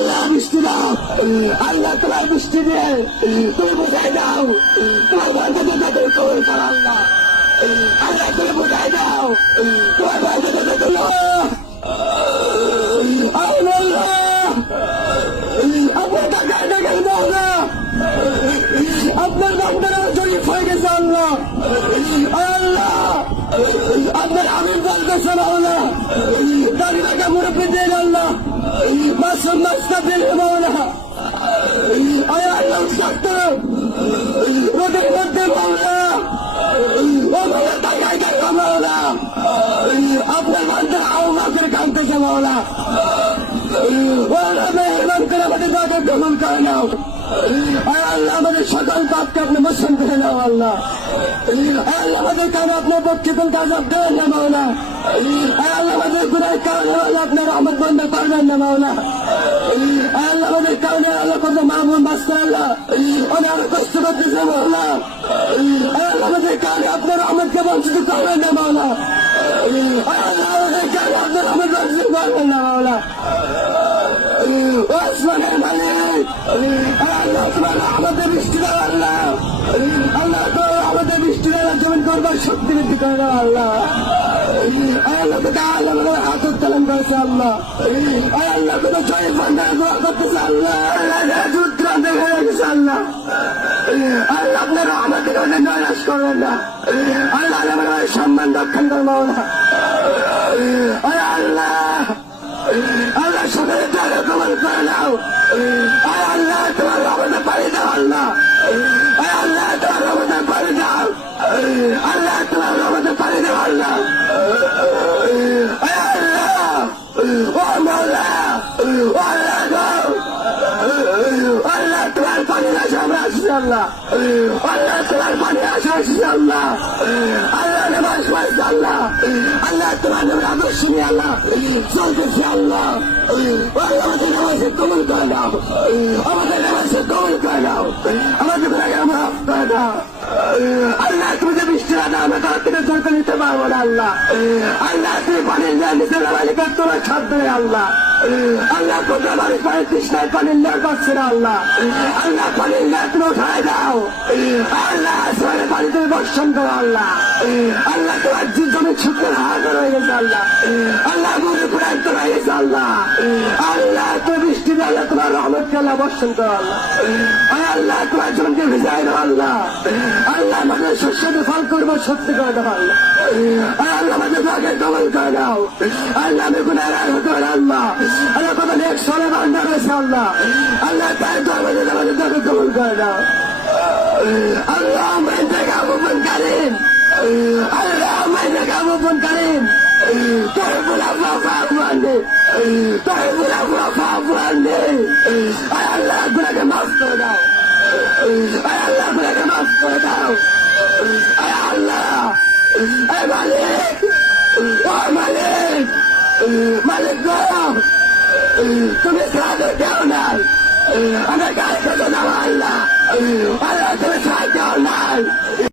আল্লাহ বৃষ্টি দাও, আল্লাহ তোমার বৃষ্টি দিয়ে তুমি বোঝাই দাও, তোমার বাড়িতে তাদের কবল করো আল্লাহ, আল্লাহ তুমি বোঝাই দাও, তোমার বাড়িতে তাদের আপনার টাকায় টাকা দাও না, আপনার বান্দারা জয়ীফ হয়ে গেছে আল্লাহ, আল্লাহ আপনার আমির বলতেছে মাওলা, দাঁড়িয়ে টাকা মুরব্বী দেন আল্লাহ, মাসুম মাস্তা দিন মাওলা, আল্লাহ সত্য রোদের মধ্যে মাওলা, ওগুলো টাকায় টাকা মাওলা, আপনার বান্দারা আওয়াজের কাঁদতেছে মাওলা, মেহরবান করে আমাদের দাদা গ্রহণ করে নাও, আল্লাহ আমাদের সকল পাপকে আপনি মোচন করে নাও আল্লাহ, আল্লাহ আমাদের কারণে আপনার পক্ষে কোন কাজ দেন না মাওলা, আল্লাহ আমাদের গুনার কারণে আল্লাহ আপনার রহমত বন্ধ করবেন না মাওলা, আল্লাহ আমাদের কারণে আল্লাহ কত মামুন বাঁচতে আল্লাহ উনি আরো কষ্ট করতেছে মাওলা, আল্লাহ আমাদের কারণে আপনার রহমতকে বঞ্চিত করবেন না মাওলা, আল্লাহ আমাদের কারণে আপনার রহমত বঞ্চিত করবেন না মাওলা, ওসমানের মালিক আল্লাহ তোমার আমাদের বৃষ্টি দাও আল্লাহ, আল্লাহ তো আমাদের বৃষ্টি দেওয়ার জমিন করবার শক্তি বৃদ্ধি করে দাও আল্লাহ, আল্লাহ তো আল্লাহ হাত উত্তোলন করেছে আল্লাহ, আল্লাহ তো জয়ের ভান্ডার দোয়া করতেছে আল্লাহ, যুদ্ধ হয়ে গেছে আল্লাহ, আল্লাহ আপনার আমাদের নৈরাশ করবেন না আল্লাহ, আমাদের সম্মান রক্ষণ করবো না আল্লাহ, আল্লাহ সকলে তারা কবল করে নাও, আল্লাহ তোমার রহমতে পারি দাও আল্লাহ, আল্লাহ তোমার রহমতে পারি দাও, আল্লাহ তোমার রহমতে পারি দাও আল্লাহ, আল্লাহ ও মাওলা ও আল্লাহ আল্লাহ তোমার পানি আসে আমরা আসছি আল্লাহ, আল্লাহ তোমার পানি আসে আসছি আল্লাহ, আল্লাহ নামাজ পড়ছে আল্লাহ, আল্লাহ তোমার নামে আদর্শ নিয়ে আল্লাহ চলতেছে আল্লাহ, আমাদের নামাজে কবুল করে দাও, আমাদের নামাজে কবুল করে দাও, আমাদের গুনাহ মাফ করে দাও আল্লাহ, তুমি যে বৃষ্টি না দাও আমরা তার থেকে ধরতে নিতে পারবো না আল্লাহ, আল্লাহ তুমি পানির নেওয়ার নিচে নামাজি কাজ তোমার ছাড় আল্লাহ, আল্লাহ কোথাও বাড়ির পানির তৃষ্ণায় পানির নেওয়ার পাচ্ছে না আল্লাহ, আল্লাহ পানির নেওয়া তুমি উঠায় দাও আল্লাহ, আসমানের পানি তুমি বর্ষণ করো আল্লাহ, আল্লাহ তোমার জমি শুকনো হাহাকার হয়ে গেছে আল্লাহ, আল্লাহ গরু প্রান্ত হয়ে গেছে আল্লাহ, আল্লাহ তুমি বৃষ্টি দিয়ে আল্লাহ তোমার রহমতকে আল্লাহ বর্ষণ করো আল্লাহ, আল্লাহ তোমার জমিকে ভিজাই দাও আল্লাহ, আল্লাহ আমাদের শস্যকে ফল করবো সত্যি করে দাও আল্লাহ, আল্লাহ আমাদের ভাগে কবল করে দাও আল্লাহ, আমি গুনাহগার হতে পারি আল্লাহ, আল্লাহ কত নেক সরে বান্দা রয়েছে আল্লাহ, আল্লাহ তাই তো আমাদের ভাগে কবল করে দাও আল্লাহ, मैं जगह ओपन करें अल्लाह, मैं जगह ओपन करें तो बुला फाफाने तो बुला फाफाने अल्लाह गुनाह के माफ कर दो, अल्लाह गुनाह के माफ कर दो अल्लाह, ऐ मालिक ओ मालिक मालिक गो तुम्हें साथ क्यों नहीं हमें गाय को ना अल्लाह, अल्लाह तुम्हें साथ क्यों नहीं